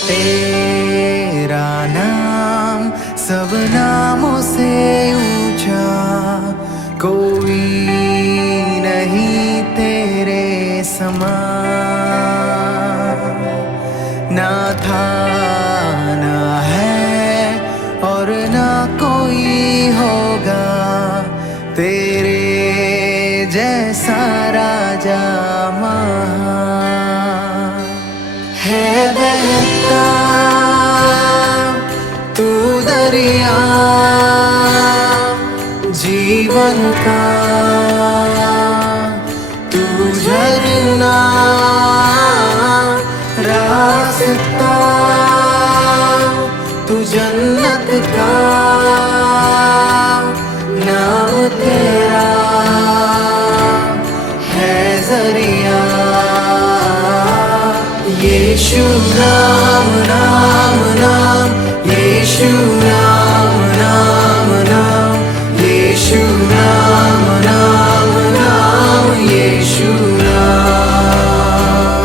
तेरा नाम सब नामों से ऊंचा, कोई नहीं तेरे समान। ना था ना है और ना कोई होगा तेरे जैसा राजा महान। है बहता तू दरिया जीवन का, तू झरना रास्ता, तू जन्नत का नाम तेरा है जरिया। यीशु नाम नाम नाम, यीशु नाम नाम नाम, यीशु नाम नाम नाम, यीशु नाम,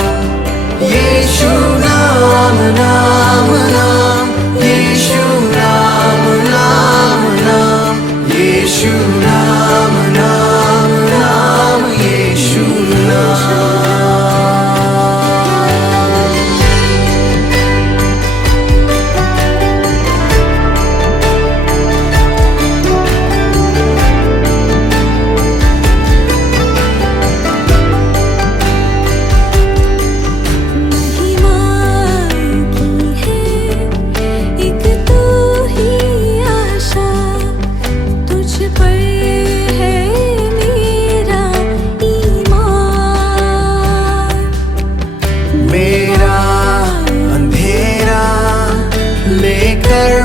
यीशु नाम नाम नाम, यीशु नाम नाम नाम, यीशु नाम नाम नाम, यीशु नाम।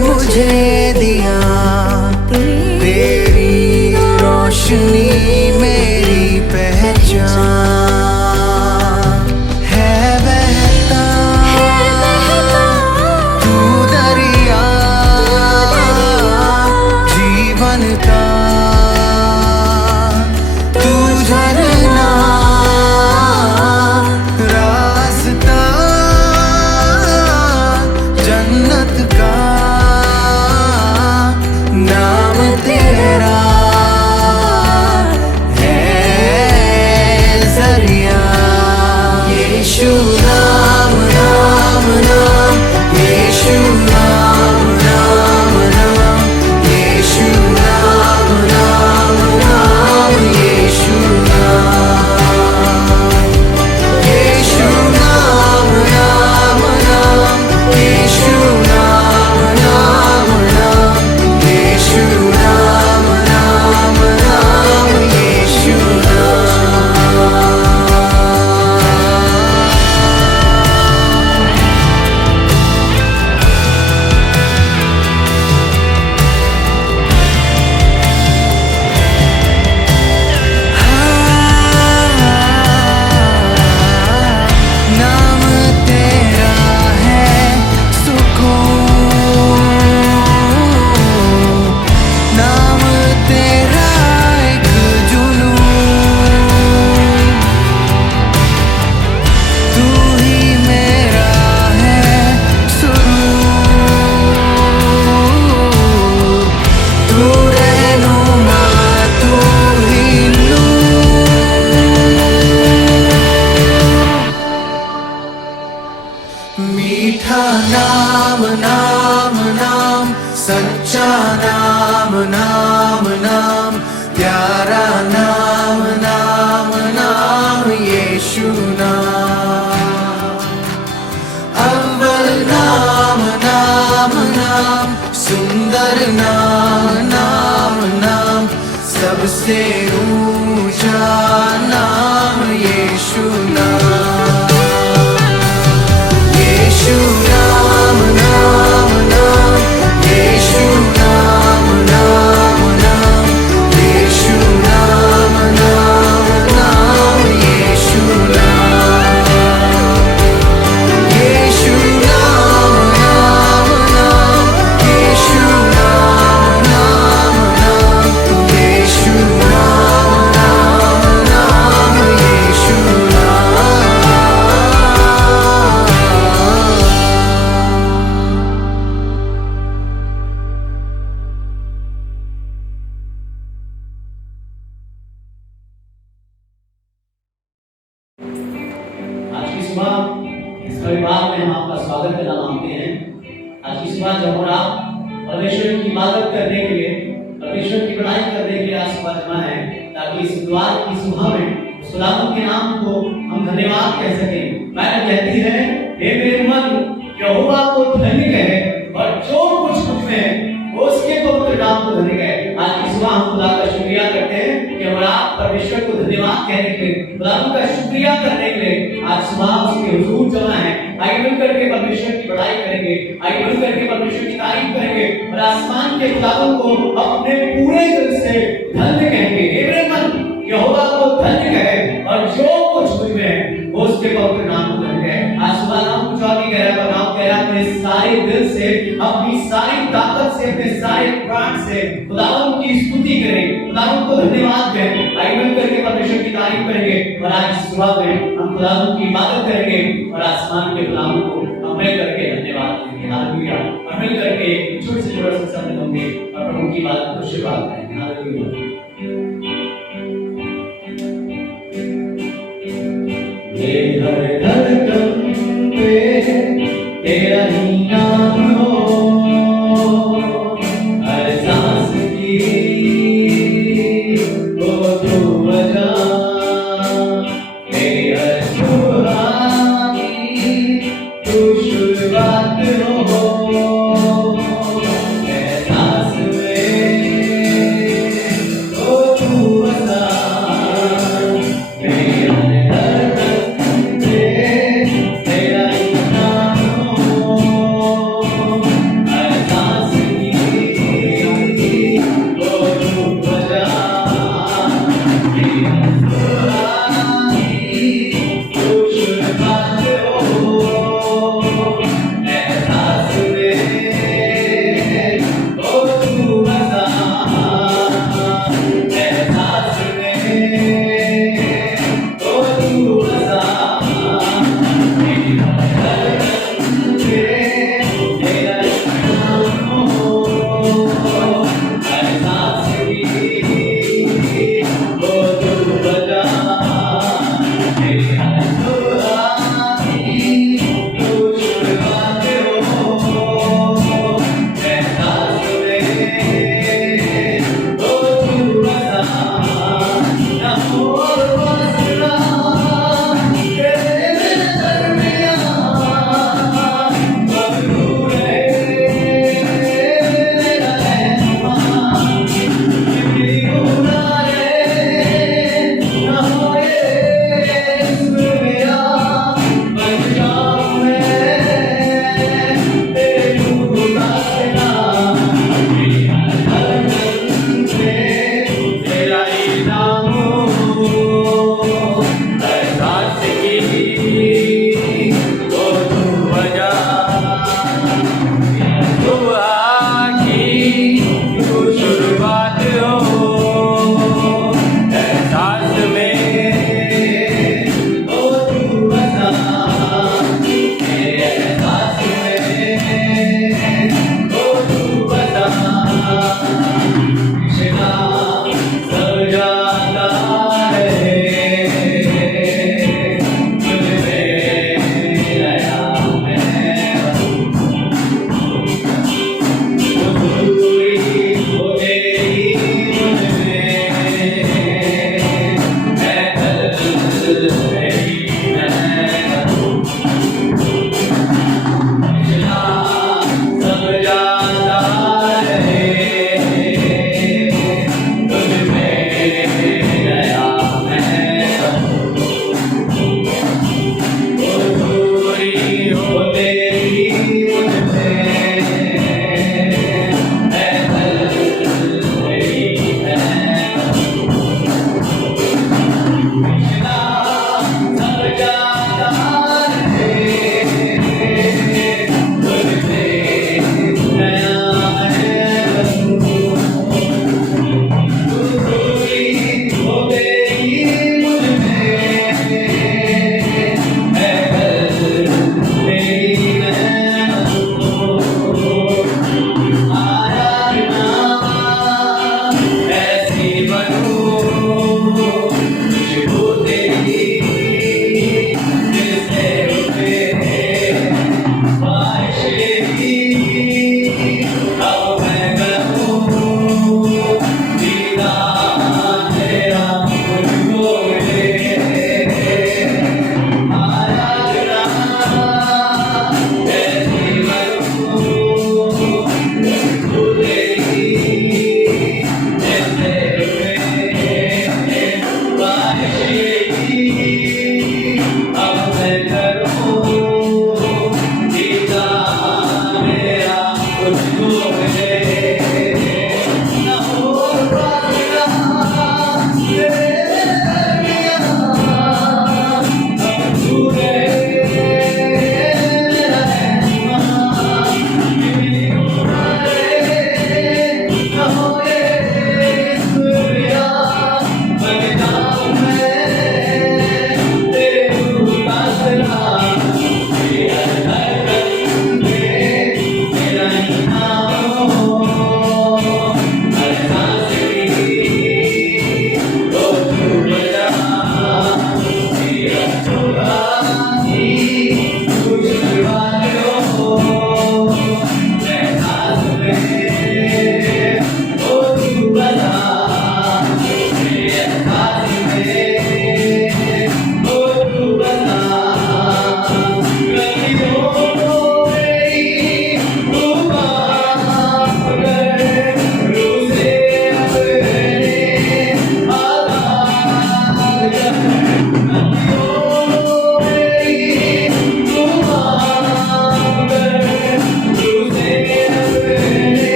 मुझे दिया तेरी रोशनी मेरी पहचान। है बहता तू दरिया जीवन का, तू झरना रास्ता जन्नत का नाम तेरा है जरिया। यीशु नाम नाम नाम, यीशु नाम नाम नाम, यीशु नाम नाम नाम, यीशु नाम, यीशु नाम नाम नाम, यीशु नाम नाम नाम, यीशु नाम नाम नाम, यीशु नाम तेरा है सुकून, नाम तेरा एक जुनून, तू ही मेरा है सुरूर, तू रहनुमा, तू ही नूर। मीठा नाम नाम नाम, सच्चा नाम नाम नाम, प्यारा नाम नाम नाम, यीशु नाम। अव्वल नाम नाम नाम, सुंदर नाम नाम नाम, सबसे ऊंचा नाम यीशु नाम। यीशु नाम नाम नाम, यीशु नाम नाम नाम, यीशु नाम नाम नाम, यीशु नाम, यीशु नाम नाम नाम, यीशु नाम नाम नाम, यीशु नाम नाम नाम, यीशु नाम। सुबह इस परिवार में हम आपका स्वागत करना मांगते हैं। आज की सुबह जब हम आप परमेश्वर की इबादत करने के लिए, परमेश्वर की बड़ाई करने के लिए आज सुबह जमा है, ताकि इस द्वार की सुबह में खुदावंद के नाम को हम धन्यवाद कह सकें। बाइबल कहती है, हे मेरे मन यहोवा को धन्य कहे और जो कुछ में है वो उसके पवित्र नाम को धन्य कहे। आज की सुबह हम खुदा का शुक्रिया करते हैं कि हमारा परमेश्वर को धन्यवाद कहने के लिए, खुदावंद का शुक्रिया करने के लिए आज सुबह उसके हुजूर जमा है। आइए मिलकर के परमेश्वर की बड़ाई करेंगे, आइए मिलकर के परमेश्वर की तारीफ करेंगे और आसमान के खुदावंद को अपने पूरे दिल से धन्य कहेंगे। हे मेरे मन यहोवा को धन्य कहे और जो कुछ मुझ में है वो उसके पवित्र नाम को धन्य कहे। आज सुबह नाम कुछ और नहीं कह रहा, पर नाम कह रहा अपने सारे दिल से, अपनी सारी ताकत से, अपने सारे प्राण से खुदावंद की स्तुति करें, खुदावंद को धन्यवाद दें। आइए मिलकर के परमेश्वर की तारीफ करेंगे और आज सुबह में हम खुदावंद की इबादत करेंगे और आसमान के खुदावंद को हम मिल करके धन्यवाद देंगे। हालेलुया। और मिल करके छोटे से छोटा सा शब्द होंगे और प्रभु की बात को शुरुआत करेंगे। हालेलुया। ये हर धड़कन पे तेरा ही नाम हो, हर सांस की वो तू वजह, मेरी हर सुबह की तू शुरुआत हो, एहसास में वो तू वजह, मेरी हर धड़कन पे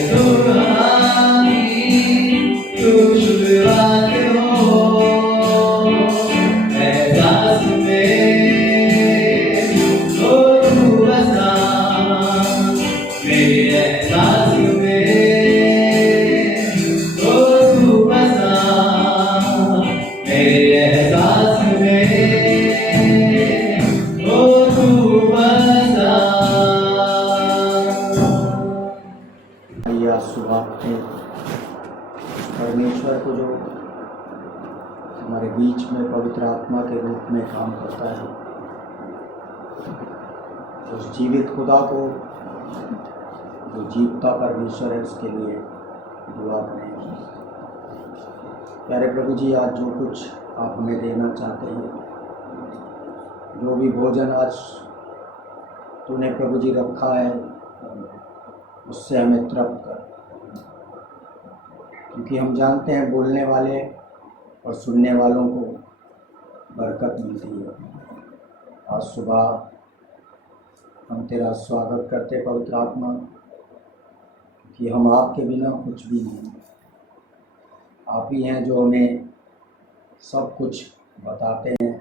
सुहानी तू शुरुआत हो एहसास में हो तू बसा मेरे एहसास में हो तू बसा मेरे एहसास में हो तू बसा। या सुबह के परमेश्वर को जो हमारे बीच में पवित्र आत्मा के रूप में काम करता है, उस जीवित खुदा को जो जीवता परमेश्वर है उसके लिए दुआ करें। प्यारे प्रभु जी, आज जो कुछ आप हमें देना चाहते हैं, जो भी भोजन आज तूने प्रभु जी रखा है, उससे हमें तृप्त कर, क्योंकि हम जानते हैं बोलने वाले और सुनने वालों को बरकत मिलती है। आज सुबह हम तेरा स्वागत करते पवित्र आत्मा, कि हम आपके बिना कुछ भी नहीं, आप ही हैं जो हमें सब कुछ बताते हैं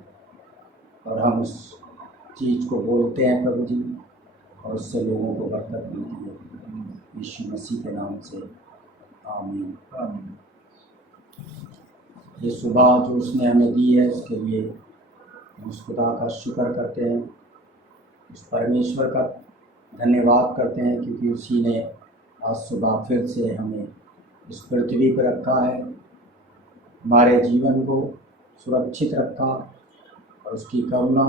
और हम उस चीज़ को बोलते हैं प्रभु जी, और उससे लोगों को बरकत मिलती है। यीशु मसीह के नाम से आमीन। ये सुबह जो उसने हमें दी है, उसके लिए हम उस खुदा का शुक्र करते हैं, उस परमेश्वर का धन्यवाद करते हैं, क्योंकि उसी ने आज सुबह फिर से हमें इस पृथ्वी पर रखा है, हमारे जीवन को सुरक्षित रखा, और उसकी करुणा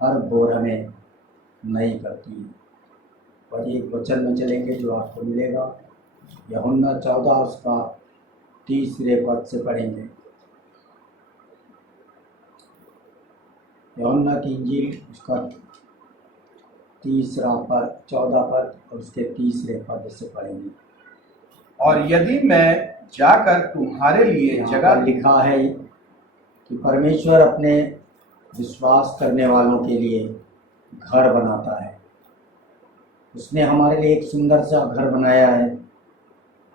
हर भोर हमें नई करती है। और एक वचन में चलेंगे जो आपको मिलेगा, यूहन्ना 14 उसका 30 पद से पढ़ेंगे। यूहन्ना की इंजील उसका 14 पद और उसके 30 पद से पढ़ेंगे। और यदि मैं जाकर तुम्हारे लिए यहाँ जगह पर लिखा है कि परमेश्वर अपने विश्वास करने वालों के लिए घर बनाता है। उसने हमारे लिए एक सुंदर सा घर बनाया है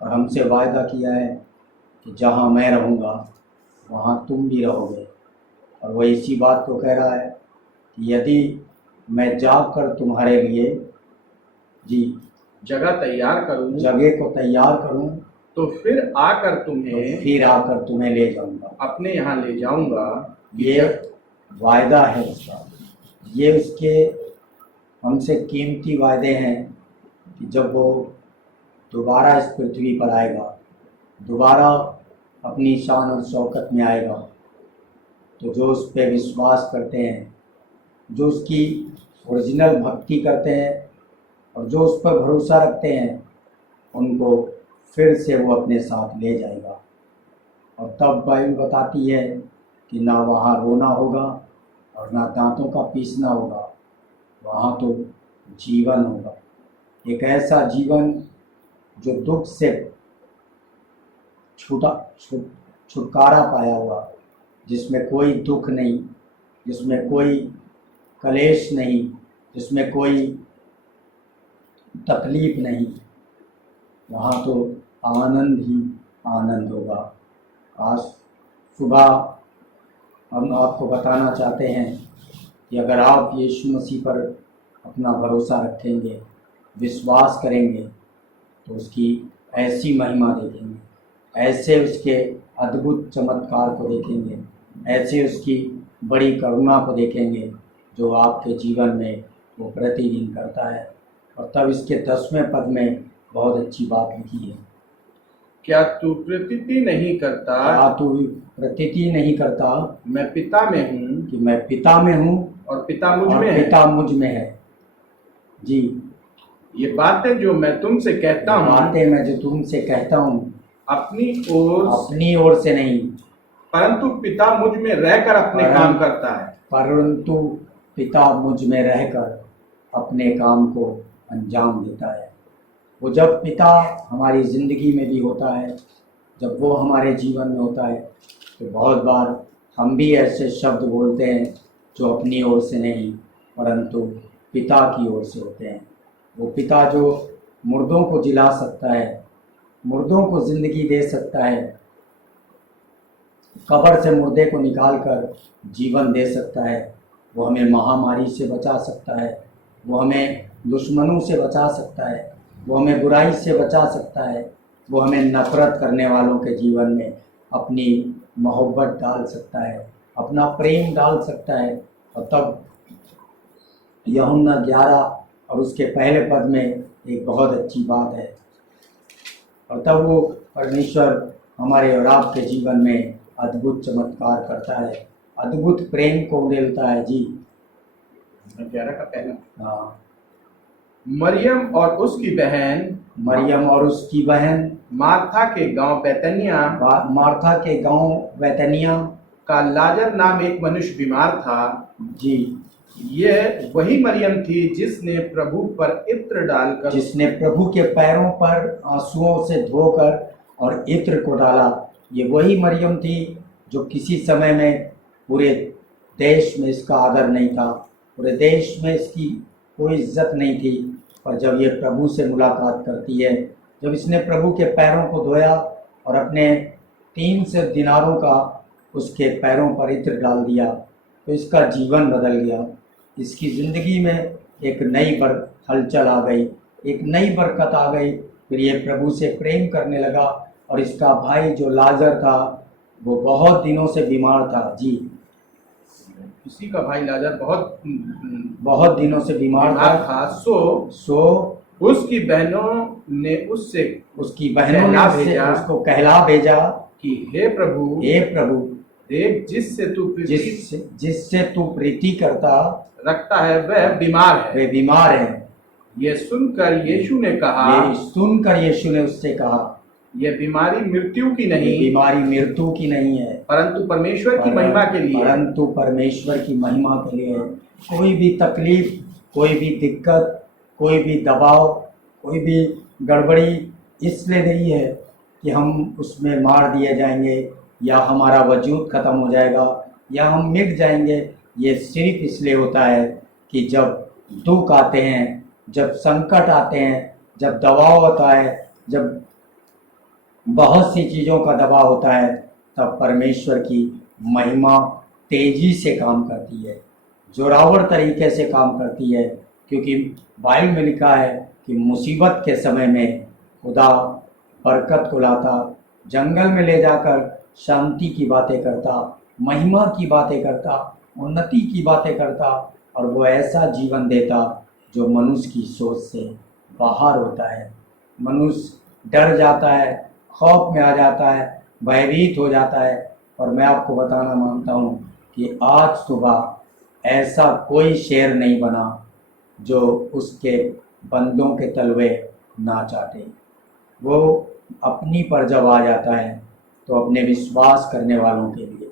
और हमसे वायदा किया है कि जहाँ मैं रहूँगा वहाँ तुम भी रहोगे। और वह इसी बात को कह रहा है कि यदि मैं जाकर तुम्हारे लिए जगह तैयार करूं, जगह को तैयार करूं, तो फिर आकर तो तुम्हें फिर आकर तुम्हें ले जाऊंगा। अपने यहाँ ले जाऊंगा। ये वायदा है उसका, ये उसके हमसे कीमती वायदे हैं कि जब वो दोबारा इस पृथ्वी पर आएगा, दोबारा अपनी शान और शौकत में आएगा, तो जो उस पर विश्वास करते हैं, जो उसकी ओरिजिनल भक्ति करते हैं और जो उस पर भरोसा रखते हैं, उनको फिर से वो अपने साथ ले जाएगा। और तब बाइबल बताती है कि ना वहाँ रोना होगा और ना दांतों का पीसना होगा, वहाँ तो जीवन होगा। एक ऐसा जीवन जो दुख से छुटकारा पाया हुआ, जिसमें कोई दुख नहीं, जिसमें कोई कलेश नहीं, जिसमें कोई तकलीफ नहीं, वहाँ तो आनंद ही आनंद होगा। आज सुबह हम आपको बताना चाहते हैं कि अगर आप यीशु मसीह पर अपना भरोसा रखेंगे, विश्वास करेंगे, तो उसकी ऐसी महिमा देखेंगे, ऐसे उसके अद्भुत चमत्कार को देखेंगे, ऐसे उसकी बड़ी करुणा को देखेंगे जो आपके जीवन में वो प्रतिदिन करता है। और तब इसके 10वें पद में बहुत अच्छी बात लिखी है, क्या तू प्रतीति नहीं करता, क्या तू प्रतीति नहीं करता मैं पिता में हूँ कि मैं पिता में हूँ और पिता मुझ और में है। पिता मुझ में है। जी, ये बातें जो मैं तुमसे कहता हूँ, बातें मैं जो तुमसे कहता हूँ अपनी ओर से नहीं, परंतु पिता मुझ में रहकर अपने काम करता है। परंतु पिता मुझ में रहकर अपने काम को अंजाम देता है। वो जब पिता हमारी ज़िंदगी में भी होता है, जब वो हमारे जीवन में होता है, तो बहुत बार हम भी ऐसे शब्द बोलते हैं जो अपनी ओर से नहीं, परंतु पिता की ओर से होते हैं। वो पिता जो मुर्दों को जिला सकता है, मुर्दों को जिंदगी दे सकता है, कब्र से मुर्दे को निकालकर जीवन दे सकता है। वो हमें महामारी से बचा सकता है, वो हमें दुश्मनों से बचा सकता है, वो हमें बुराई से बचा सकता है, वो हमें नफरत करने वालों के जीवन में अपनी मोहब्बत डाल सकता है, अपना प्रेम डाल सकता है। और तब यूहन्ना 11 और उसके पहले पद में एक बहुत अच्छी बात है, और तब वो परमेश्वर हमारे और आपके जीवन में अद्भुत चमत्कार करता है, अद्भुत प्रेम को उड़ेलता है। जी 11 का पहला। हाँ, मरियम और उसकी बहन मरियम और उसकी बहन मार्था के गांव बैतनिया मार्था के गांव बैतनिया का लाजर नाम एक मनुष्य बीमार था। जी, यह वही मरियम थी जिसने प्रभु पर इत्र डालकर जिसने प्रभु के पैरों पर आंसुओं से धोकर और इत्र को डाला। ये वही मरियम थी जो किसी समय में पूरे देश में इसका आदर नहीं था, पूरे देश में इसकी कोई इज्जत नहीं थी, पर जब ये प्रभु से मुलाकात करती है, जब इसने प्रभु के पैरों को धोया और अपने 300 दिनारों का उसके पैरों पर इत्र डाल दिया, तो इसका जीवन बदल गया। इसकी ज़िंदगी में एक नई हलचल आ गई, एक नई बरकत आ गई। फिर ये प्रभु से प्रेम करने लगा, और इसका भाई जो लाजर था वो बहुत दिनों से बीमार था। जी, किसी का भाई लाजर बहुत दिनों से बीमार था। सो उसकी बहनों ने उसकी बहनों ने उसको कहला भेजा कि हे प्रभु, देख जिससे तू प्रीति करता रखता है वह बीमार है। ये सुनकर यीशु ने उससे कहा, यह बीमारी मृत्यु की नहीं है, परंतु परमेश्वर की महिमा के लिए है। कोई भी तकलीफ, कोई भी दिक्कत, कोई भी दबाव, कोई भी गड़बड़ी इसलिए नहीं है कि हम उसमें मार दिए जाएंगे या हमारा वजूद ख़त्म हो जाएगा या हम मिट जाएंगे। ये सिर्फ इसलिए होता है कि जब दुख आते हैं, जब संकट आते हैं, जब दबाव होता है, जब बहुत सी चीज़ों का दबाव होता है, तब परमेश्वर की महिमा तेजी से काम करती है, जोरावर तरीके से काम करती है। क्योंकि बाइबल में लिखा है कि मुसीबत के समय में खुदा बरकत को लाता, जंगल में ले जाकर शांति की बातें करता, महिमा की बातें करता, उन्नति की बातें करता, और वो ऐसा जीवन देता जो मनुष्य की सोच से बाहर होता है। मनुष्य डर जाता है, खौफ में आ जाता है, भयभीत हो जाता है। और मैं आपको बताना मांगता हूँ कि आज सुबह ऐसा कोई शेर नहीं बना जो उसके बंदों के तलवे ना चाटे। वो अपनी पर जब आ जाता है तो अपने विश्वास करने वालों के लिए,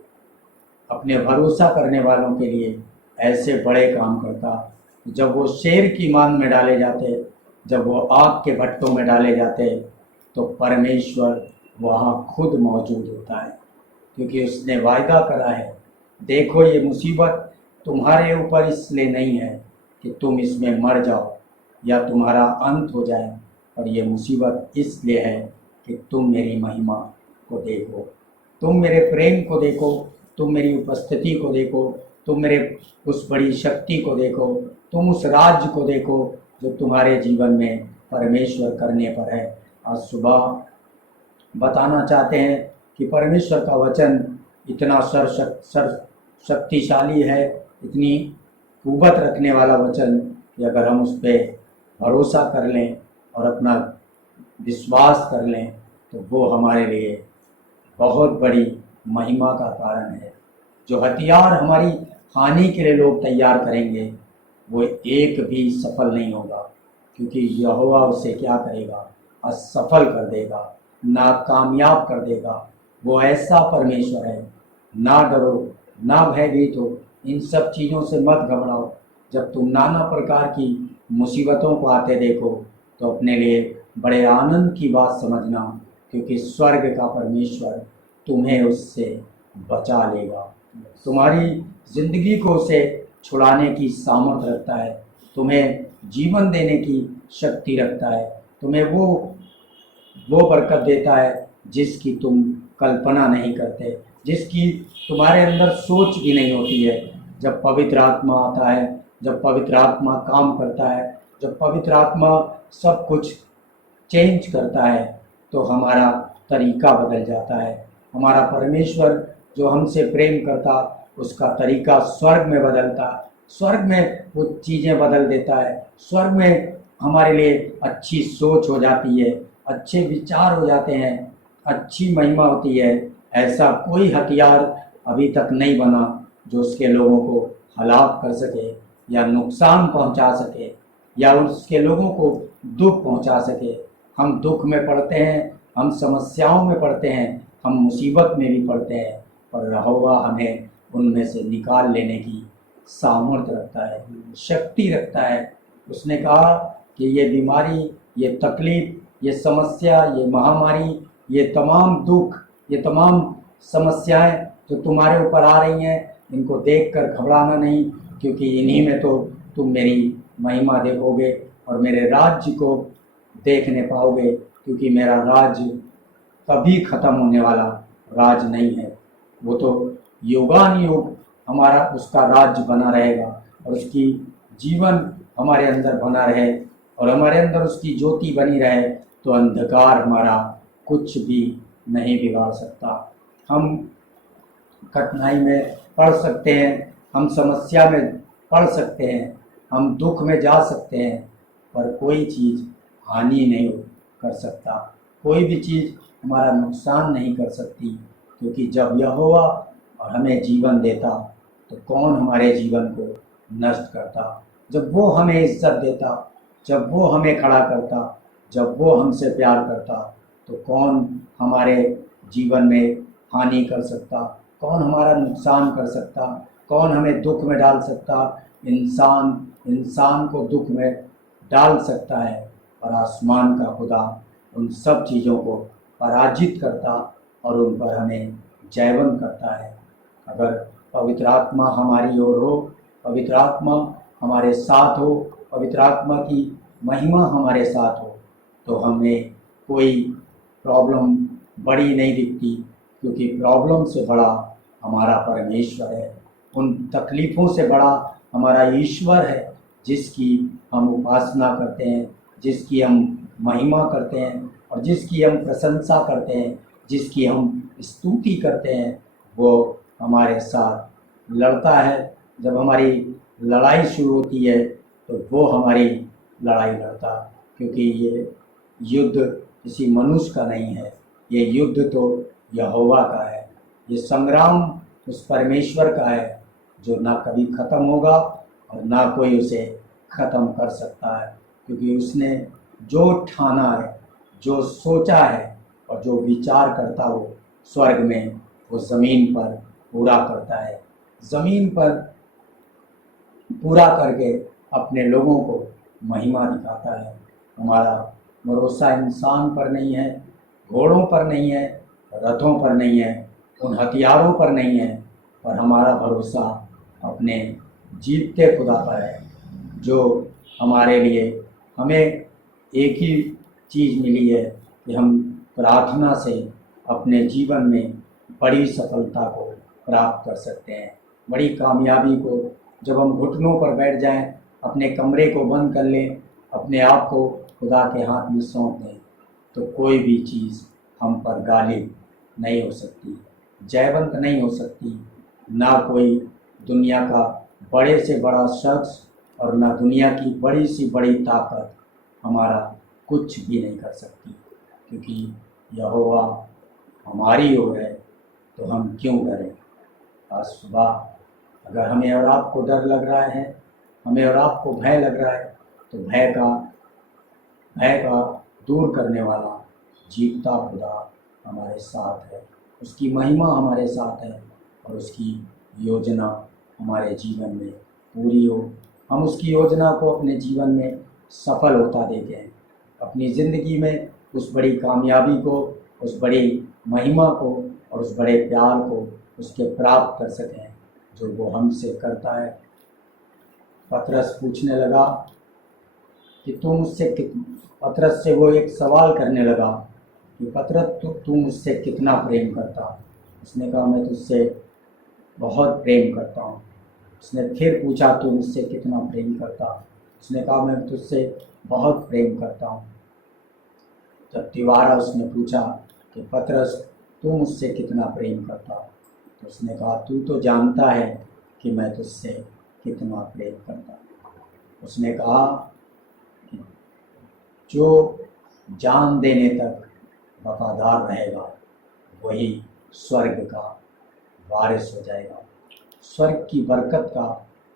अपने भरोसा करने वालों के लिए ऐसे बड़े काम करता। जब वो शेर की मान में डाले जाते, जब वो आग के भट्टों में डाले जाते, तो परमेश्वर वहाँ खुद मौजूद होता है, क्योंकि उसने वायदा करा है, देखो ये मुसीबत तुम्हारे ऊपर इसलिए नहीं है कि तुम इसमें मर जाओ या तुम्हारा अंत हो जाए, और ये मुसीबत इसलिए है कि तुम मेरी महिमा को देखो, तुम मेरे प्रेम को देखो, तुम मेरी उपस्थिति को देखो, तुम मेरे उस बड़ी शक्ति को देखो, तुम उस राज्य को देखो जो तुम्हारे जीवन में परमेश्वर करने पर है। आज सुबह बताना चाहते हैं कि परमेश्वर का वचन इतना शक्तिशाली है, इतनी कुव्वत रखने वाला वचन कि अगर हम उस पर भरोसा कर लें और अपना विश्वास कर लें तो वो हमारे लिए बहुत बड़ी महिमा का कारण है। जो हथियार हमारी हानि के लिए लोग तैयार करेंगे वो एक भी सफल नहीं होगा, क्योंकि यहोवा उसे क्या करेगा, असफल कर देगा, नाकामयाब कर देगा। वो ऐसा परमेश्वर है। ना डरो, ना भयभीत हो, इन सब चीज़ों से मत घबराओ। जब तुम नाना प्रकार की मुसीबतों को आते देखो तो अपने लिए बड़े आनंद की बात समझना, क्योंकि स्वर्ग का परमेश्वर तुम्हें उससे बचा लेगा। तुम्हारी ज़िंदगी को उसे छुड़ाने की सामर्थ रखता है, तुम्हें जीवन देने की शक्ति रखता है, तुम्हें वो बरकत देता है जिसकी तुम कल्पना नहीं करते, जिसकी तुम्हारे अंदर सोच भी नहीं होती है। जब पवित्र आत्मा आता है, जब पवित्र आत्मा काम करता है, जब पवित्र आत्मा सब कुछ चेंज करता है, तो हमारा तरीका बदल जाता है। हमारा परमेश्वर जो हमसे प्रेम करता, उसका तरीका स्वर्ग में बदलता, स्वर्ग में वो चीज़ें बदल देता है। स्वर्ग में हमारे लिए अच्छी सोच हो जाती है, अच्छे विचार हो जाते हैं, अच्छी महिमा होती है। ऐसा कोई हथियार अभी तक नहीं बना जो उसके लोगों को हलाक कर सके या नुकसान पहुंचा सके या उसके लोगों को दुख पहुंचा सके। हम दुख में पड़ते हैं, हम समस्याओं में पड़ते हैं, हम मुसीबत में भी पड़ते हैं, पर यहोवा हमें उनमें से निकाल लेने की सामर्थ्य रखता है, शक्ति रखता है। उसने कहा कि ये बीमारी, ये तकलीफ, ये समस्या, ये महामारी, ये तमाम दुख, ये तमाम समस्याएं जो तुम्हारे ऊपर आ रही हैं, इनको देखकर घबराना नहीं, क्योंकि इन्हीं में तो तुम मेरी महिमा देखोगे और मेरे राज्य को देखने पाओगे, क्योंकि मेरा राज्य कभी ख़त्म होने वाला राज नहीं है। वो तो युगानुयुग हमारा उसका राज्य बना रहेगा और उसकी जीवन हमारे अंदर बना रहे और हमारे अंदर उसकी ज्योति बनी रहे, तो अंधकार हमारा कुछ भी नहीं बिगाड़ सकता। हम कठिनाई में पड़ सकते हैं, हम समस्या में पड़ सकते हैं, हम दुख में जा सकते हैं, पर कोई चीज़ हानि नहीं कर सकता, कोई भी चीज़ हमारा नुकसान नहीं कर सकती, क्योंकि जब यहोवा और हमें जीवन देता तो कौन हमारे जीवन को नष्ट करता। जब वो हमें इज्जत देता, जब वो हमें खड़ा करता, जब वो हमसे प्यार करता, तो कौन हमारे जीवन में हानि कर सकता, कौन हमारा नुकसान कर सकता, कौन हमें दुख में डाल सकता। इंसान को दुख में डाल सकता है, और आसमान का खुदा उन सब चीज़ों को पराजित करता और उन पर हमें जयवंत करता है। अगर पवित्र आत्मा हमारी ओर हो, पवित्र आत्मा हमारे साथ हो, पवित्र आत्मा की महिमा हमारे साथ हो, तो हमें कोई प्रॉब्लम बड़ी नहीं दिखती, क्योंकि प्रॉब्लम से बड़ा हमारा परमेश्वर है, उन तकलीफ़ों से बड़ा हमारा ईश्वर है, जिसकी हम उपासना करते हैं, जिसकी हम महिमा करते हैं और जिसकी हम प्रशंसा करते हैं, जिसकी हम स्तुति करते हैं। वो हमारे साथ लड़ता है। जब हमारी लड़ाई शुरू होती है तो वो हमारी लड़ाई लड़ता, क्योंकि ये युद्ध किसी मनुष्य का नहीं है, ये युद्ध तो यहोवा का है, ये संग्राम उस परमेश्वर का है जो ना कभी ख़त्म होगा और ना कोई उसे ख़त्म कर सकता है, क्योंकि उसने जो ठाना है, जो सोचा है और जो विचार करता हो स्वर्ग में, वो ज़मीन पर पूरा करता है। ज़मीन पर पूरा करके अपने लोगों को महिमा दिखाता है। हमारा भरोसा इंसान पर नहीं है, घोड़ों पर नहीं है, रथों पर नहीं है, उन हथियारों पर नहीं है, पर हमारा भरोसा अपने जीतते खुदा पर है, जो हमारे लिए हमें एक ही चीज़ मिली है कि हम प्रार्थना से अपने जीवन में बड़ी सफलता को प्राप्त कर सकते हैं, बड़ी कामयाबी को। जब हम घुटनों पर बैठ जाएं, अपने कमरे को बंद कर लें, अपने आप को खुदा के हाथ में सौंप दें, तो कोई भी चीज़ हम पर गालिब नहीं हो सकती, जयवंत नहीं हो सकती। ना कोई दुनिया का बड़े से बड़ा शख्स और ना दुनिया की बड़ी सी बड़ी ताकत हमारा कुछ भी नहीं कर सकती, क्योंकि यहोवा हमारी ओर है, तो हम क्यों डरें। आज सुबह अगर हमें और आपको डर लग रहा है, हमें और आपको भय लग रहा है, तो भय का दूर करने वाला जीवता खुदा हमारे साथ है, उसकी महिमा हमारे साथ है और उसकी योजना हमारे जीवन में पूरी हो। हम उसकी योजना को अपने जीवन में सफल होता देखें, अपनी ज़िंदगी में उस बड़ी कामयाबी को, उस बड़ी महिमा को और उस बड़े प्यार को उसके प्राप्त कर सकें जो वो हमसे करता है। पतरस पूछने लगा कि पतरस से वो एक सवाल करने लगा कि पतरस तू मुझसे कितना प्रेम करता। उसने कहा मैं तुझसे बहुत प्रेम करता हूँ। उसने फिर पूछा तू मुझसे कितना प्रेम करता। उसने कहा मैं तुझसे बहुत प्रेम करता हूँ। जब दोबारा उसने पूछा कि पतरस तू मुझसे कितना प्रेम करता, तो उसने कहा तू तो जानता है कि मैं तुझसे कितना प्रेम करता। उसने कहा कि जो जान देने तक वफादार रहेगा वही स्वर्ग का वारिस हो जाएगा, स्वर्ग की बरकत का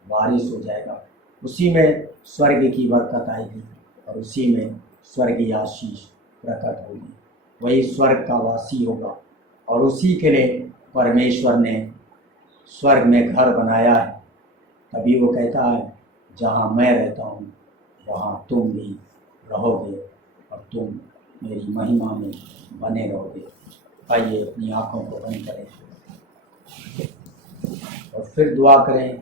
वारिस हो जाएगा। उसी में स्वर्ग की बरकत आएगी और उसी में स्वर्गीय आशीष प्रकट होगी। वही स्वर्ग का वासी होगा और उसी के लिए परमेश्वर ने स्वर्ग में घर बनाया है। तभी वो कहता है जहाँ मैं रहता हूँ वहाँ तुम भी रहोगे और तुम मेरी महिमा में बने रहोगे। आइए अपनी आँखों को बंद करें और फिर दुआ करें।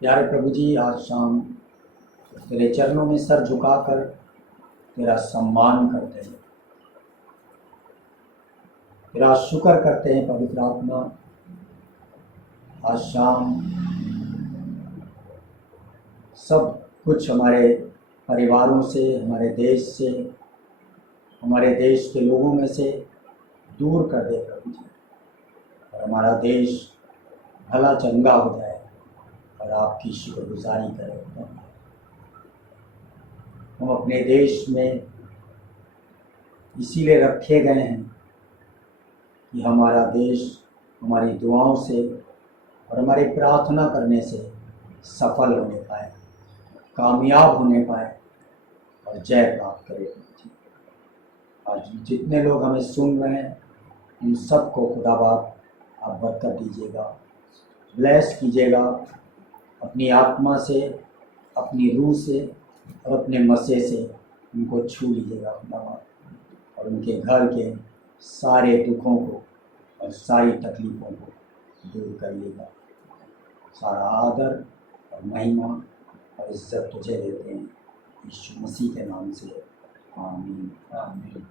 प्यारे प्रभु जी, आज शाम तेरे चरणों में सर झुकाकर तेरा सम्मान करते हैं, तेरा शुक्र करते हैं पवित्र आत्मा। आज शाम सब कुछ हमारे परिवारों से, हमारे देश से, हमारे देश के लोगों में से दूर कर दे प्रभु जी, और हमारा देश भला चंगा हो जाए और आपकी शुक्रगुजारी करें। हम अपने देश में इसीलिए रखे गए हैं कि हमारा देश हमारी दुआओं से और हमारी प्रार्थना करने से सफल होने पाए, कामयाब होने पाए और जय प्राप्त करे। आज जितने लोग हमें सुन रहे हैं उन सबको खुदा बाप आप बरकत दीजिएगा, ब्लेस कीजिएगा। अपनी आत्मा से, अपनी रूह से और अपने मसे से उनको छू लीजिएगा खुदा बाप, और उनके घर के सारे दुखों को और सारी तकलीफ़ों को दूर करिएगा। सारा आदर और महिमा और इज्जत तुझे देते हैं यीशु मसीह के नाम से, आमीन आमीन।